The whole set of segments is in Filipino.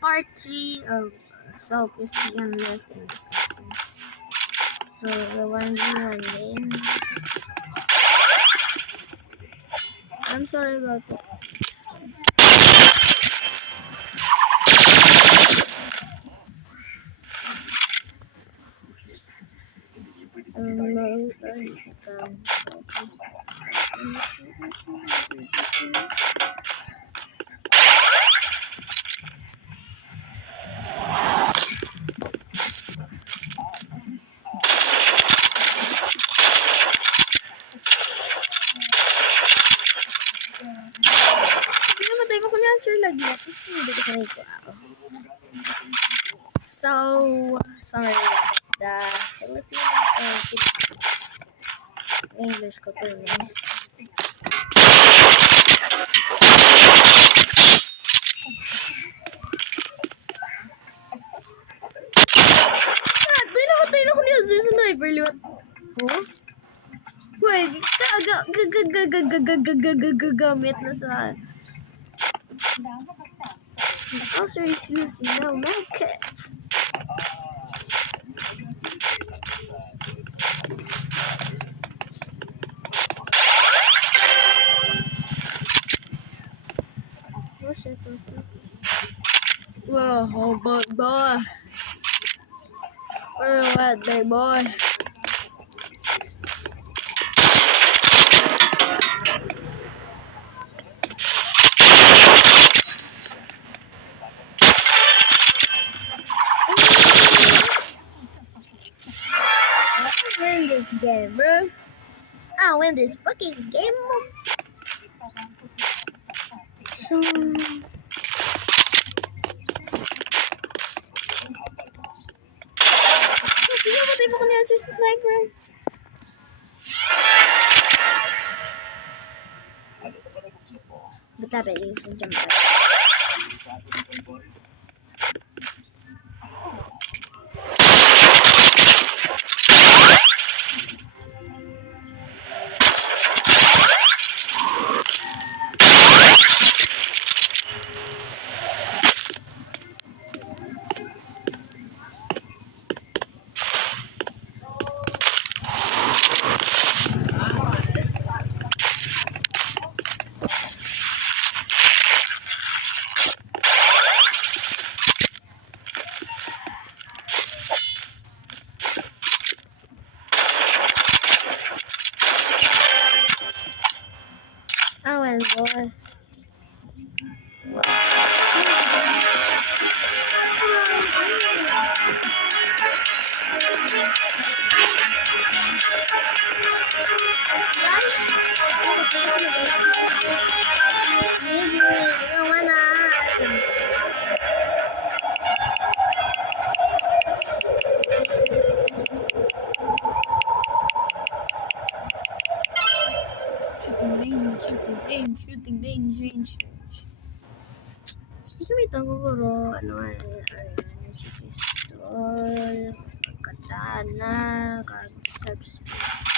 part 3 of Saul Christian left in the prison. So the 1v1 game. I'm sorry about that. So sorry about the Filipino English ko po yun. Tinakatay na ko niya sa sniper liwat. Oh? Wait, gagamit na sa also is using no medkit. Oh shit. Whoa, oh boy. Where at there, boy? Win this game, bro. I'll win this fucking game. So pinapatay mo ko niya sa sniper. But that is a jump back. Oh, and boy. Shooting range. Gamit ang guguro, ano ay, pistol, katana, subspeed.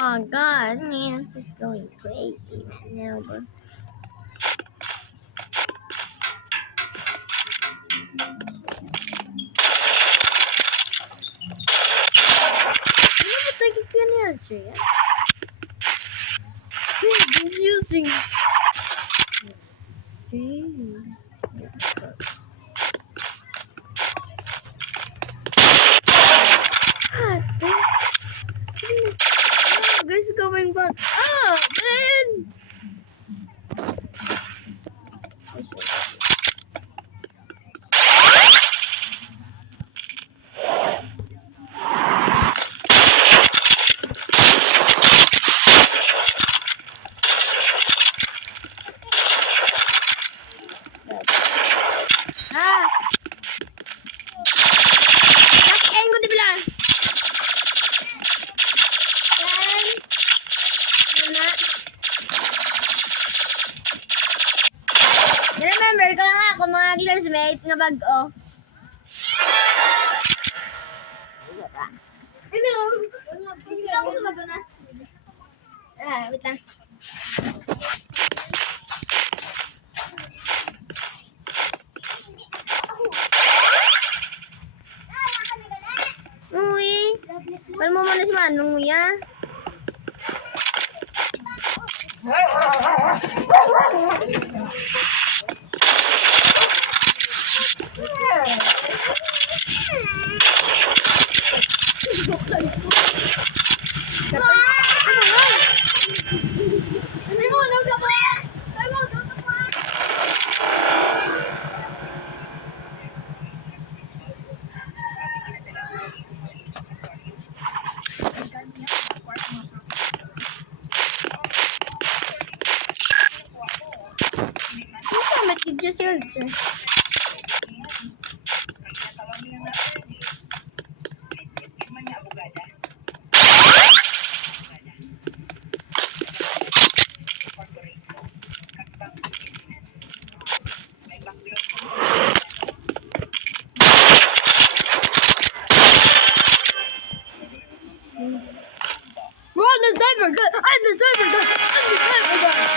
my god, man. It's going crazy right now, bro. What the heck is it? He's using. Guys, going back up, man. Ah, takpain ko di pala. Yan. Yan na. Remember ko lang ako mga classmate nga bag-o. Hello. Hello. Bago na. Wait lang. Uy. Paano mo muna si Manong, Uya? Just answer. Run the sniper gun! I'm the sniper gun! I'm the sniper gun!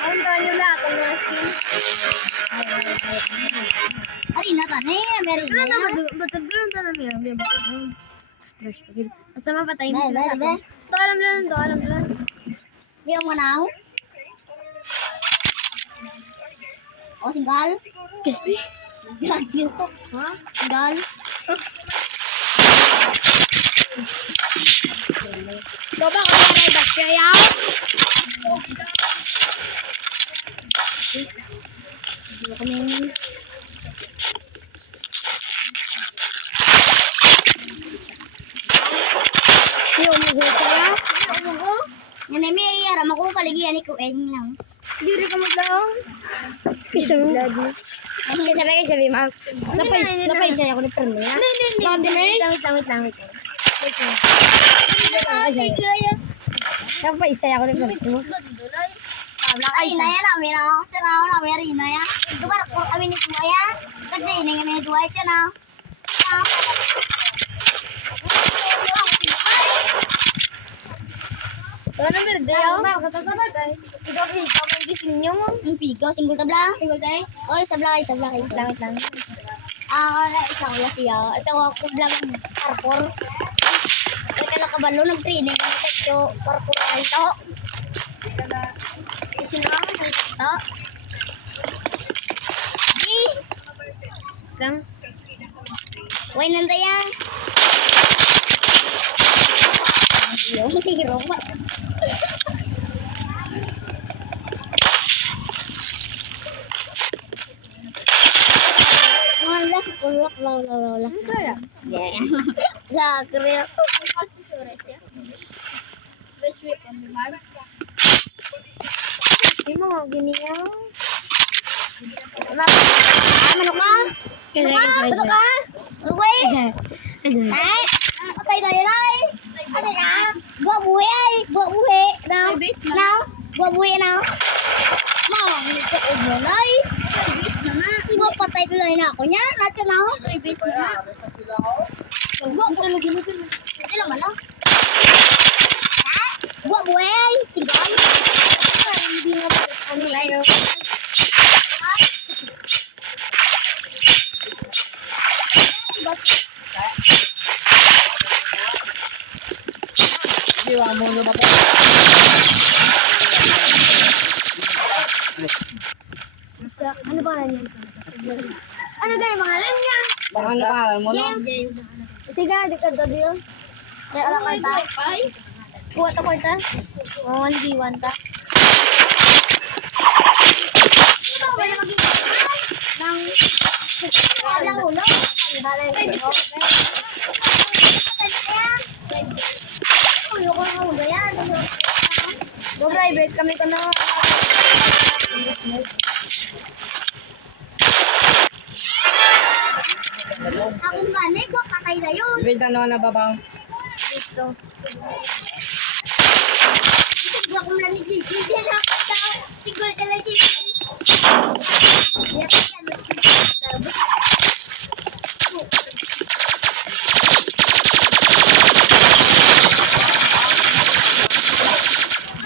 Ang tanyo lang ako mga skills. Hari na tane, meron Pero na. batag lang na namin. Splash pa rin. Basta mapatayin Bye, sila bye, sa bye. akin. Ito alam lang. Di mo na ako. O singgal. Kiss me. Gagyo ko. Ha? Singgal. Coba kau yang back ya? Yan ay may aram ako kaligian ko lang. Diri ka maglaw. Kiso. Sabi ma. Napay saya ako ni Perno. Wait lang. Napay saya ako ni Perno. Ay na yan namin ako. Tiyan ako namin rin na yan. Dubar ko kami ni Tuaya. Kasi ini kami ni Tuaya tiyan ako. Ano berde yo? Ikaw may gising niyo mo. Ang pigo, single tabla. Tingol tayo. Oy, sabla. Wait lang. Isang laki ah. Ito ako lang parkour. Ito lang kabalo ng training. Ito parkour ay ito. Sino ako ng tato? Di. Lang. Uy, nanda yan. Yung tiro pa. Wala. Ano kaya? Yeah. Sa Korea. Switch on the mark. Ay, mga giniyaw. Ano ka? Ano ka? Ano ko eh? Ay, patay tayo ay. Ano ka? Gua buhi ay. Gua buhi. Now. Now. Gua buhi now. Mama, nagkaod mo na ay. Gua patay tayo na ako niya. Nacho na ako. Gua ko talaga na ito. Ito naman no? Ha? Gua buhi ay. Sigon. Hindi nga ba ano layo. Ano ba yan? Ano ba yung mga lang niya? Baka nakahalan mo, no? Sige, di ka doon yun. May ala karta. Kuha to karta. 1v1 ta. Pwede mag-iwan ng ulo. Ayoko ng ulo yan. Go private kami ko na. Akong ganay, gwa patay na yun. Ibig na naman na babaw. Dito. Gwa kong lang ni Gigi. Siguro ka lang Gigi.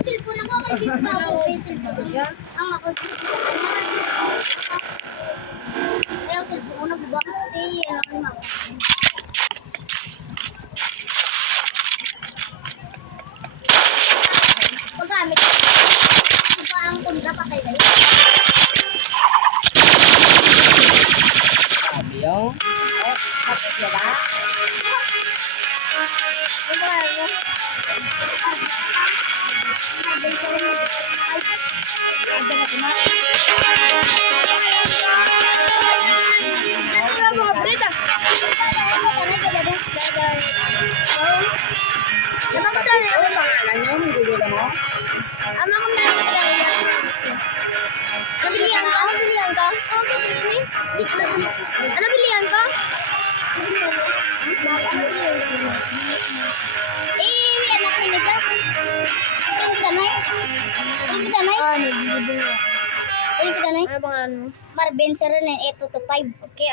Cellphone ako, may cellphone. Ang ako, ayaw cellphone ko, nagbubuha ko. Ano ka naman? Paggamit ko, diba ang kunda patay na yun? Sabi yung. Tapos diba? Yung tapis o, pangalan nyo, magugulo mo. Ama ko na. Nabilihan ka? Nabilihan ka? Yung tapis. Ano bilihan ka? Nabilihan ka? Ano bilihan ka? Anak ni Nibla. Ring kita naik. Ring kita naik. Ah, nagbibigay. Ring kita naik. Ano pangalan mo? Marvin 79825. Okay,